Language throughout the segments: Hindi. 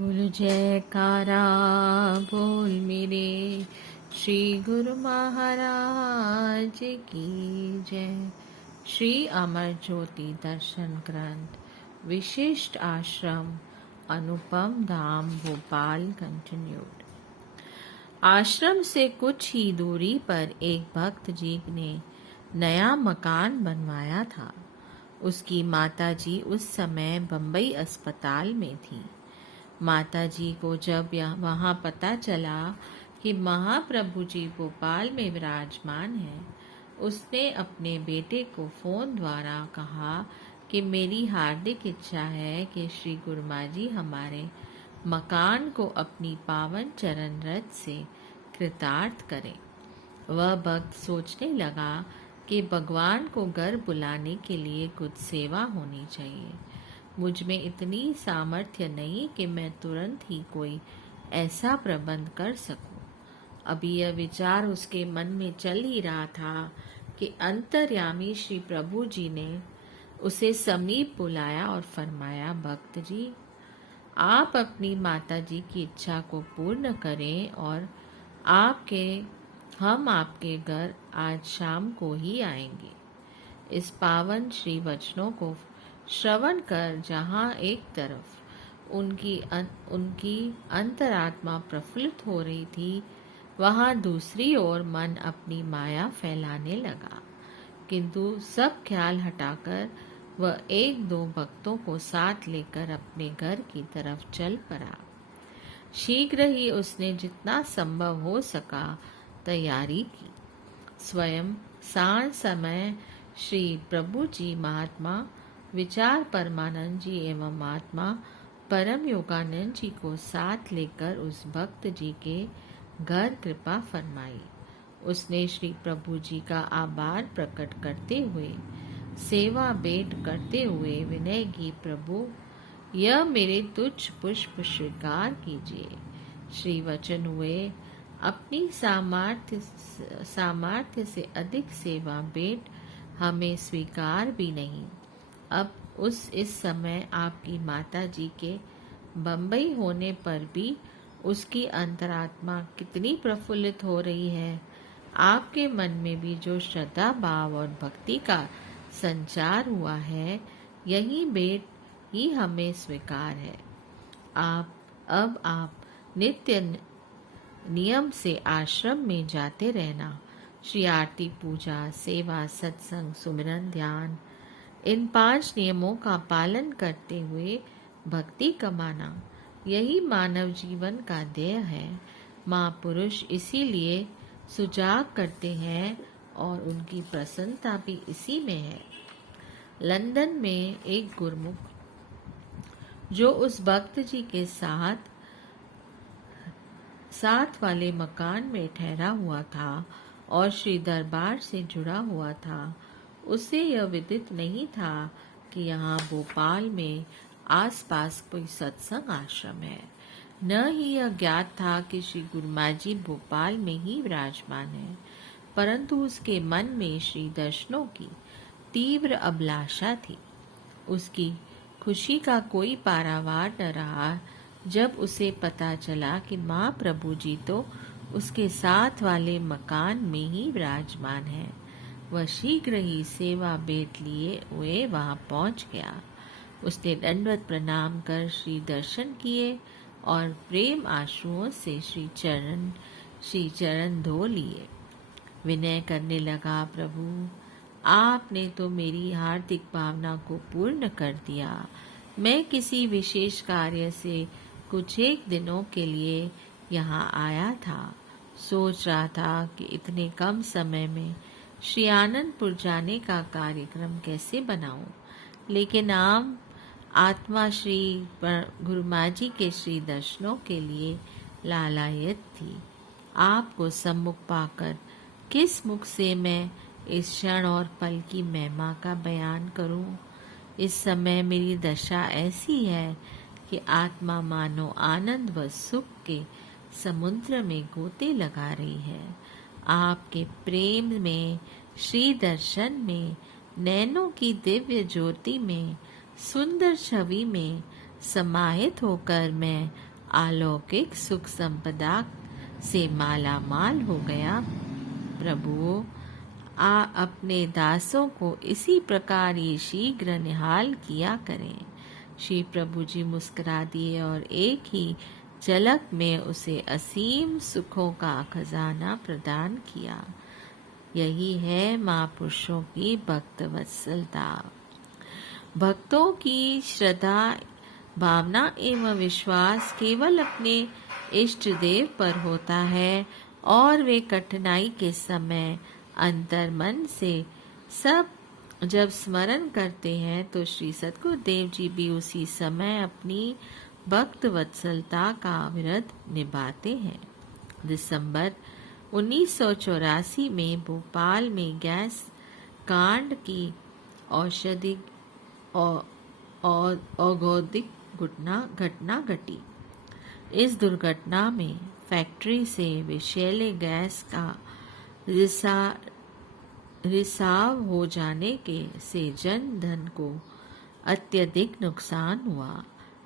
बोल जयकारा बोल मेरे श्री गुरु महाराज की जय। श्री अमर ज्योति दर्शन ग्रंथ विशिष्ट आश्रम अनुपम धाम भोपाल कंटिन्यूड। आश्रम से कुछ ही दूरी पर एक भक्त जी ने नया मकान बनवाया था। उसकी माताजी उस समय बम्बई अस्पताल में थी। माताजी को जब वहाँ पता चला कि महाप्रभु जी भोपाल में विराजमान हैं, उसने अपने बेटे को फोन द्वारा कहा कि मेरी हार्दिक इच्छा है कि श्री गुरुमा जी हमारे मकान को अपनी पावन चरण रथ से कृतार्थ करें। वह भक्त सोचने लगा कि भगवान को घर बुलाने के लिए कुछ सेवा होनी चाहिए। मुझ में इतनी सामर्थ्य नहीं कि मैं तुरंत ही कोई ऐसा प्रबंध कर सकूं। अभी यह विचार उसके मन में चल ही रहा था कि अंतर्यामी श्री प्रभु जी ने उसे समीप बुलाया और फरमाया, भक्त जी, आप अपनी माता जी की इच्छा को पूर्ण करें और हम आपके घर आज शाम को ही आएंगे। इस पावन श्री वचनों को श्रवण कर जहाँ एक तरफ उनकी अंतरात्मा प्रफुल्लित हो रही थी, वहाँ दूसरी ओर मन अपनी माया फैलाने लगा। किंतु सब ख्याल हटाकर वह एक दो भक्तों को साथ लेकर अपने घर की तरफ चल पड़ा। शीघ्र ही उसने जितना संभव हो सका तैयारी की। स्वयं सांझ समय श्री प्रभु जी महात्मा विचार परमानंद जी एवं महात्मा परम योगानंद जी को साथ लेकर उस भक्त जी के घर कृपा फरमाई। उसने श्री प्रभु जी का आभार प्रकट करते हुए सेवा भेंट करते हुए विनय की, प्रभु यह मेरे तुच्छ पुष्प स्वीकार कीजिए। श्री वचन हुए, अपनी सामर्थ्य से अधिक सेवा भेंट हमें स्वीकार भी नहीं। अब इस समय आपकी माता जी के बम्बई होने पर भी उसकी अंतरात्मा कितनी प्रफुल्लित हो रही है। आपके मन में भी जो श्रद्धा भाव और भक्ति का संचार हुआ है, यही भेंट ही हमें स्वीकार है। आप नित्य नियम से आश्रम में जाते रहना। श्री आरती, पूजा, सेवा, सत्संग, सुमिरन, ध्यान, इन 5 नियमों का पालन करते हुए भक्ति कमाना, यही मानव जीवन का ध्येय है। महापुरुष इसीलिए सुजाग करते हैं और उनकी प्रसन्नता भी इसी में है। लंदन में एक गुरमुख जो उस भक्त जी के साथ वाले मकान में ठहरा हुआ था और श्री दरबार से जुड़ा हुआ था, उसे यह विदित नहीं था कि यहाँ भोपाल में आसपास कोई सत्संग आश्रम है। न ही यह ज्ञात था कि श्री गुरुमा जी भोपाल में ही विराजमान है, परंतु उसके मन में श्री दर्शनों की तीव्र अभिलाषा थी। उसकी खुशी का कोई पारावार न रहा जब उसे पता चला कि महाप्रभु जी तो उसके साथ वाले मकान में ही विराजमान है। वह शीघ्र ही सेवा भेंट लिए हुए वहां पहुंच गया। उसने दंडवत प्रणाम कर श्री दर्शन किए और प्रेम आंसुओं से श्री चरण धो लिए। विनय करने लगा, प्रभु आपने तो मेरी हार्दिक भावना को पूर्ण कर दिया। मैं किसी विशेष कार्य से कुछ एक दिनों के लिए यहाँ आया था। सोच रहा था कि इतने कम समय में श्री आनंदपुर जाने का कार्यक्रम कैसे बनाऊं, लेकिन आत्मा श्री गुरुमा जी के श्री दर्शनों के लिए लालायत थी। आपको सम्मुख पाकर किस मुख से मैं इस क्षण और पल की महिमा का बयान करूं। इस समय मेरी दशा ऐसी है कि आत्मा मानो आनंद व सुख के समुद्र में गोते लगा रही है। आपके प्रेम में, श्री दर्शन में, नैनों की दिव्य ज्योति में, सुंदर छवि में समाहित होकर मैं अलौकिक सुख संपदा से माला माल हो गया। प्रभु, आ अपने दासों को इसी प्रकार ये शीघ्र निहाल किया करें। श्री प्रभु जी मुस्कुरा दिए और एक ही झलक में उसे असीम सुखों का खजाना प्रदान किया। यही है महापुरुषों की भक्त वत्सलता। भक्तों की श्रद्धा, भावना एवं विश्वास केवल अपने इष्ट देव पर होता है और वे कठिनाई के समय अंतर मन से सब जब स्मरण करते हैं तो श्री सद्गुरुदेव जी भी उसी समय अपनी भक्त वत्सलता का व्रत निभाते हैं। दिसंबर 1984 में भोपाल में गैस कांड की औद्योगिक घटना घटी। इस दुर्घटना में फैक्ट्री से विषैले गैस का रिसाव हो जाने से जन धन को अत्यधिक नुकसान हुआ।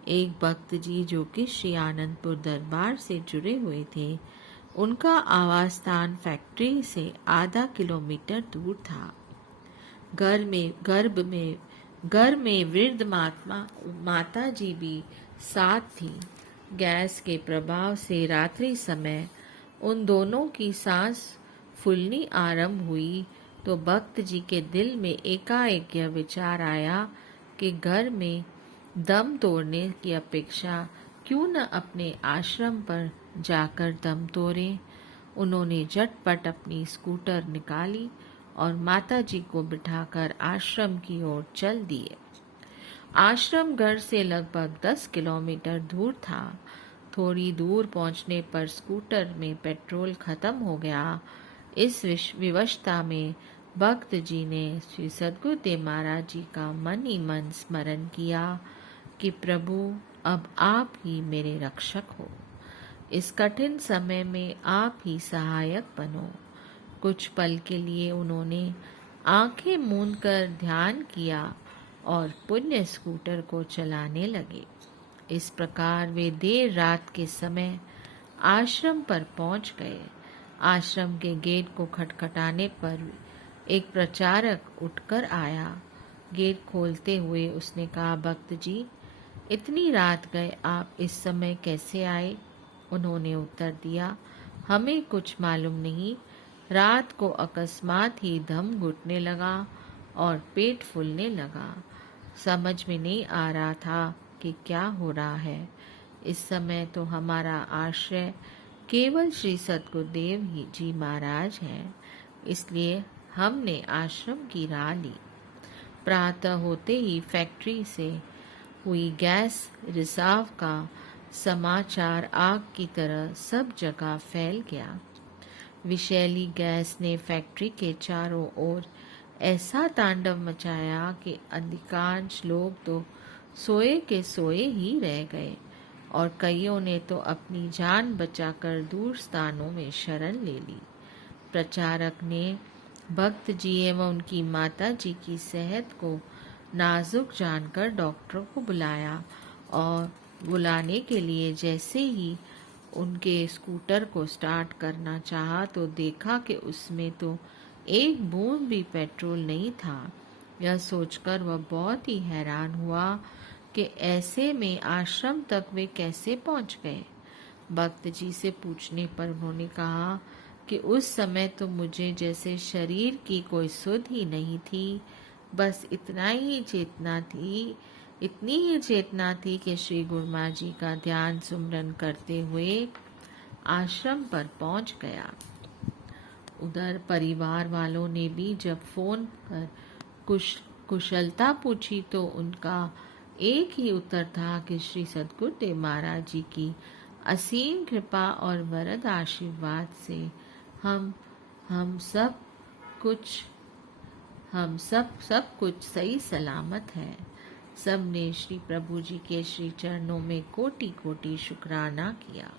एक भक्त जी जो कि श्री आनंदपुर दरबार से जुड़े हुए थे, उनका आवास स्थान फैक्ट्री से आधा किलोमीटर दूर था। घर में वृद्ध माता जी भी साथ थी। गैस के प्रभाव से रात्रि समय उन दोनों की सांस फूलनी आरंभ हुई तो भक्त जी के दिल में एकाएक यह विचार आया कि घर में दम तोड़ने की अपेक्षा क्यों न अपने आश्रम पर जाकर दम तोड़ें। उन्होंने झटपट अपनी स्कूटर निकाली और माता जी को बिठाकर आश्रम की ओर चल दिए। आश्रम घर से लगभग 10 किलोमीटर दूर था। थोड़ी दूर पहुंचने पर स्कूटर में पेट्रोल खत्म हो गया। इस विवशता में भक्त जी ने श्री सद्गुरुदेव महाराज जी का मन ही मन स्मरण किया कि प्रभु, अब आप ही मेरे रक्षक हो। इस कठिन समय में आप ही सहायक बनो। कुछ पल के लिए उन्होंने आंखें मूंदकर ध्यान किया और पुण्य स्कूटर को चलाने लगे। इस प्रकार वे देर रात के समय आश्रम पर पहुंच गए। आश्रम के गेट को खटखटाने पर एक प्रचारक उठकर आया। गेट खोलते हुए उसने कहा, भक्त जी, इतनी रात गए आप इस समय कैसे आए? उन्होंने उत्तर दिया, हमें कुछ मालूम नहीं। रात को अकस्मात ही दम घुटने लगा और पेट फूलने लगा। समझ में नहीं आ रहा था कि क्या हो रहा है। इस समय तो हमारा आश्रय केवल श्री सद्गुरुदेव जी महाराज हैं, इसलिए हमने आश्रम की राह ली। प्रातः होते ही फैक्ट्री से हुई गैस रिसाव का समाचार आग की तरह सब जगह फैल गया। विषैली गैस ने फैक्ट्री के चारों ओर ऐसा तांडव मचाया कि अधिकांश लोग तो सोए के सोए ही रह गए और कईयों ने तो अपनी जान बचाकर दूर स्थानों में शरण ले ली। प्रचारक ने भक्त जी एवं उनकी माता जी की सेहत को नाजुक जानकर डॉक्टर को बुलाया और बुलाने के लिए जैसे ही उनके स्कूटर को स्टार्ट करना चाहा तो देखा कि उसमें तो एक बूंद भी पेट्रोल नहीं था। यह सोचकर वह बहुत ही हैरान हुआ कि ऐसे में आश्रम तक वे कैसे पहुंच गए। भक्त जी से पूछने पर उन्होंने कहा कि उस समय तो मुझे जैसे शरीर की कोई सुध ही नहीं थी, बस इतनी ही चेतना थी कि श्री गुरु माँ जी का ध्यान सुमरन करते हुए आश्रम पर पहुंच गया। उधर परिवार वालों ने भी जब फोन पर कुशलता पूछी तो उनका एक ही उत्तर था कि श्री सद्गुरुदेव महाराज जी की असीम कृपा और वरद आशीर्वाद से हम सब कुछ सही सलामत है। सबने श्री प्रभु जी के श्री चरणों में कोटि कोटि शुक्राना किया।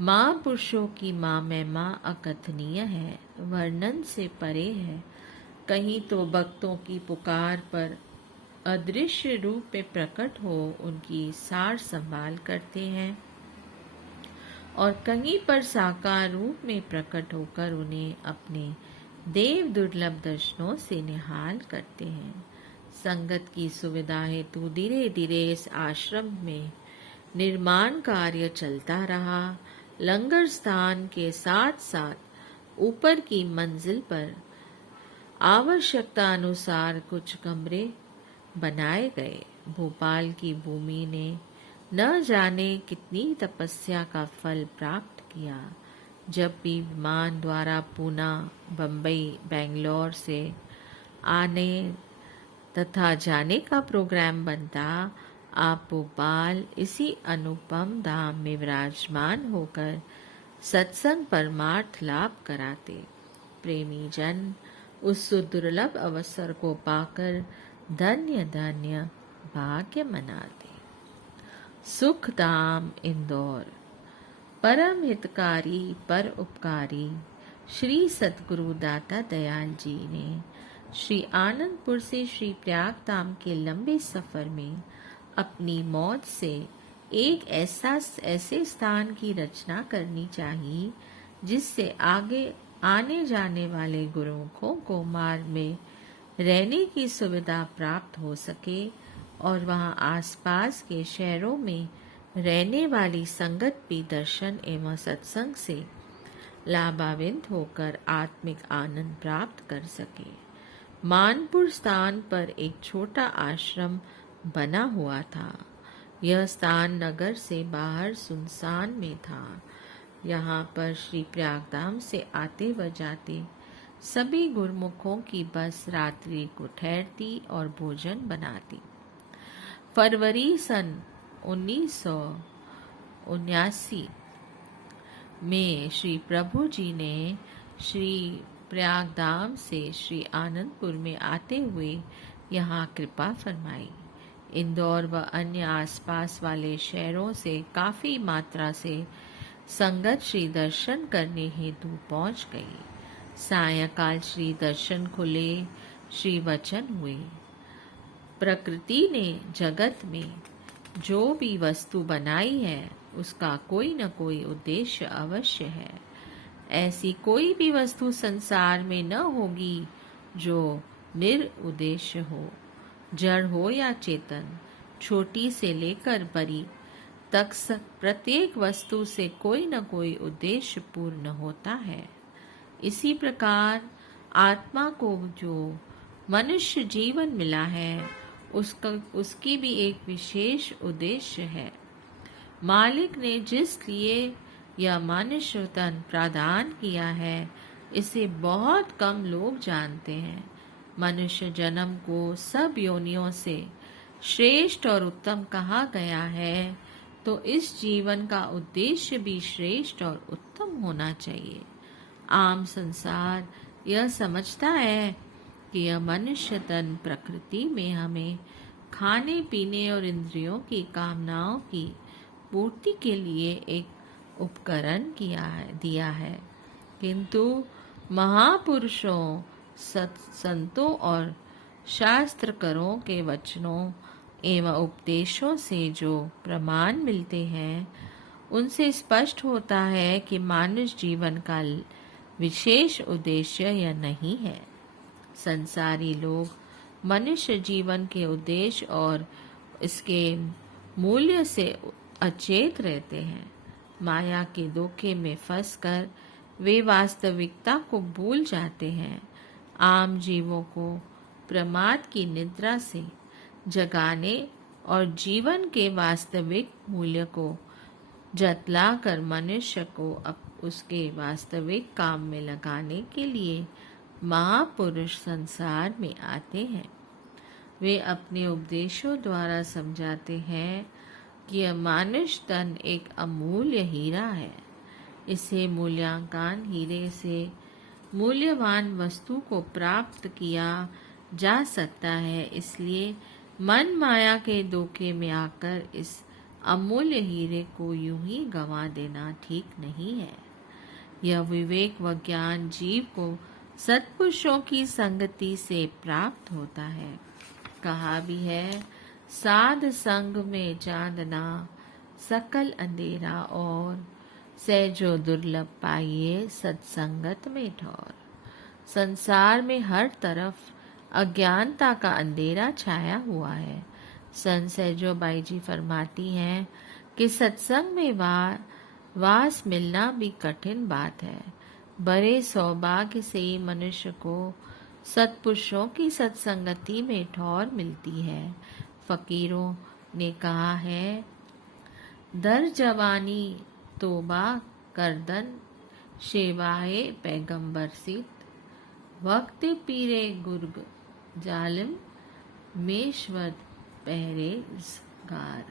महापुरुषों की महिमा अकथनीय है, वर्णन से परे है। कहीं तो भक्तों की पुकार पर अदृश्य रूप में प्रकट हो उनकी सार संभाल करते हैं और कहीं पर साकार रूप में प्रकट होकर उन्हें अपने देव दुर्लभ दर्शनों से निहाल करते हैं। संगत की सुविधा हेतु धीरे धीरे इस आश्रम में निर्माण कार्य चलता रहा। लंगर स्थान के साथ साथ ऊपर की मंजिल पर आवश्यकता अनुसार कुछ कमरे बनाए गए। भोपाल की भूमि ने न जाने कितनी तपस्या का फल प्राप्त किया। जब भी विमान द्वारा पूना, बम्बई, बेंगलोर से आने तथा जाने का प्रोग्राम बनता, आप भोपाल इसी अनुपम धाम में विराजमान होकर सत्संग परमार्थ लाभ कराते। प्रेमी जन उस दुर्लभ अवसर को पाकर धन्य धन्य भाग्य मनाते। सुख धाम इंदौर। परम हितकारी पर उपकारी श्री सतगुरु दाता दयाल जी ने श्री आनंदपुर से श्री प्रयागधाम के लंबे सफर में अपनी मौत से एक ऐसे स्थान की रचना करनी चाहिए जिससे आगे आने जाने वाले गुरुमुखों को मार्ग में रहने की सुविधा प्राप्त हो सके और वहां आसपास के शहरों में रहने वाली संगत भी दर्शन एवं सत्संग से लाभान्वित होकर आत्मिक आनंद प्राप्त कर सके। मानपुर स्थान पर एक छोटा आश्रम बना हुआ था। यह स्थान नगर से बाहर सुनसान में था। यहाँ पर श्री प्रयागधाम से आते व जाते सभी गुरुमुखों की बस रात्रि को ठहरती और भोजन बनाती। फरवरी सन 1979 में श्री प्रभु जी ने श्री प्रयागधाम से श्री आनंदपुर में आते हुए यहाँ कृपा फरमाई। इंदौर व अन्य आसपास वाले शहरों से काफी मात्रा से संगत श्री दर्शन करने हेतु पहुंच गई। सायंकाल श्री दर्शन खुले, श्री वचन हुए। प्रकृति ने जगत में जो भी वस्तु बनाई है उसका कोई न कोई उद्देश्य अवश्य है। ऐसी कोई भी वस्तु संसार में न होगी जो निरुद्देश्य हो। जड़ हो या चेतन, छोटी से लेकर बड़ी तक प्रत्येक वस्तु से कोई न कोई उद्देश्य पूर्ण होता है। इसी प्रकार आत्मा को जो मनुष्य जीवन मिला है उसकी भी एक विशेष उद्देश्य है। मालिक ने जिस लिए यह मनुष्य तन प्रदान किया है इसे बहुत कम लोग जानते हैं। मनुष्य जन्म को सब योनियों से श्रेष्ठ और उत्तम कहा गया है, तो इस जीवन का उद्देश्य भी श्रेष्ठ और उत्तम होना चाहिए। आम संसार यह समझता है कि यह मनुष्य तन प्रकृति में हमें खाने पीने और इंद्रियों की कामनाओं की पूर्ति के लिए एक उपकरण दिया है, किंतु महापुरुषों, संतों और शास्त्रकारों के वचनों एवं उपदेशों से जो प्रमाण मिलते हैं उनसे स्पष्ट होता है कि मानव जीवन का विशेष उद्देश्य यह नहीं है। संसारी लोग मनुष्य जीवन के उद्देश्य और इसके मूल्य से अचेत रहते हैं। माया के धोखे में फंसकर वे वास्तविकता को भूल जाते हैं। आम जीवों को प्रमाद की निद्रा से जगाने और जीवन के वास्तविक मूल्य को जतलाकर मनुष्य को उसके वास्तविक काम में लगाने के लिए महापुरुष संसार में आते हैं। वे अपने उपदेशों द्वारा समझाते हैं कि यह मानुष तन एक अमूल्य हीरा है। इसे मूल्यांकन हीरे से मूल्यवान वस्तु को प्राप्त किया जा सकता है, इसलिए मन माया के धोखे में आकर इस अमूल्य हीरे को यूं ही गंवा देना ठीक नहीं है। यह विवेक व ज्ञान जीव को सत्पुरुषों की संगति से प्राप्त होता है। कहा भी है, साध संग में चांदना सकल अंधेरा और, सहजो दुर्लभ पाइए सत्संगत में ठौर। संसार में हर तरफ अज्ञानता का अंधेरा छाया हुआ है। संत सहजोबाई जी फरमाती हैं कि सत्संग में वास मिलना भी कठिन बात है। बड़े सौभाग्य से ही मनुष्य को सत्पुरुषों की सत्संगति में ठौर मिलती है। फकीरों ने कहा है, दर जवानी तोबा करदन शेवाए पैगंबर सित, वक्त पीरे गुर्ग जालिम मेश्वद पहरेजगार।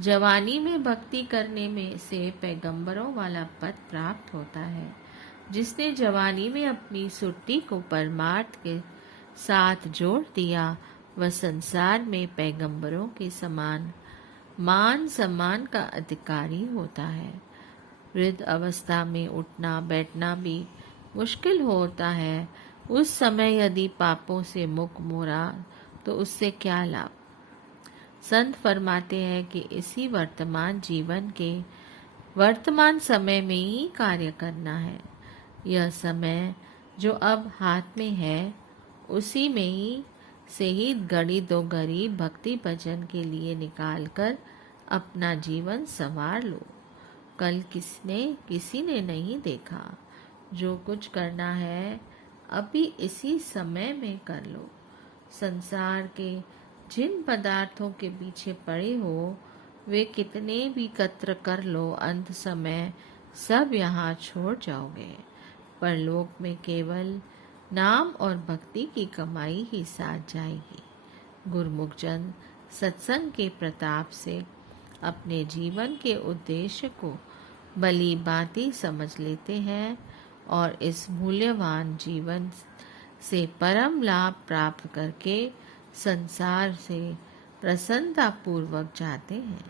जवानी में भक्ति करने में से पैगंबरों वाला पद प्राप्त होता है। जिसने जवानी में अपनी सुट्टी को परमार्थ के साथ जोड़ दिया, वह संसार में पैगंबरों के समान मान सम्मान का अधिकारी होता है। वृद्ध अवस्था में उठना बैठना भी मुश्किल होता है। उस समय यदि पापों से मुख मोड़ा तो उससे क्या लाभ। संत फरमाते हैं कि इसी वर्तमान जीवन के वर्तमान समय में ही कार्य करना है। यह समय जो अब हाथ में है, उसी में ही से ही घड़ी दो घड़ी भक्ति भजन के लिए निकालकर अपना जीवन संवार लो। कल किसी ने नहीं देखा। जो कुछ करना है अभी इसी समय में कर लो। संसार के जिन पदार्थों के पीछे पड़े हो, वे कितने भी कत्र कर लो, अंत समय सब यहाँ छोड़ जाओगे। परलोक में केवल नाम और भक्ति की कमाई ही साथ जाएगी। गुरुमुख जन सत्संग के प्रताप से अपने जीवन के उद्देश्य को भली भांति समझ लेते हैं और इस मूल्यवान जीवन से परम लाभ प्राप्त करके संसार से प्रसन्नता पूर्वक जाते हैं।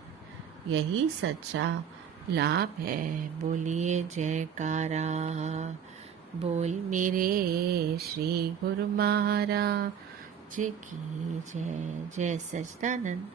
यही सच्चा लाभ है। बोलिए जयकारा, बोल मेरे श्री गुरु महाराज की जय। जय सच्चिदानंद।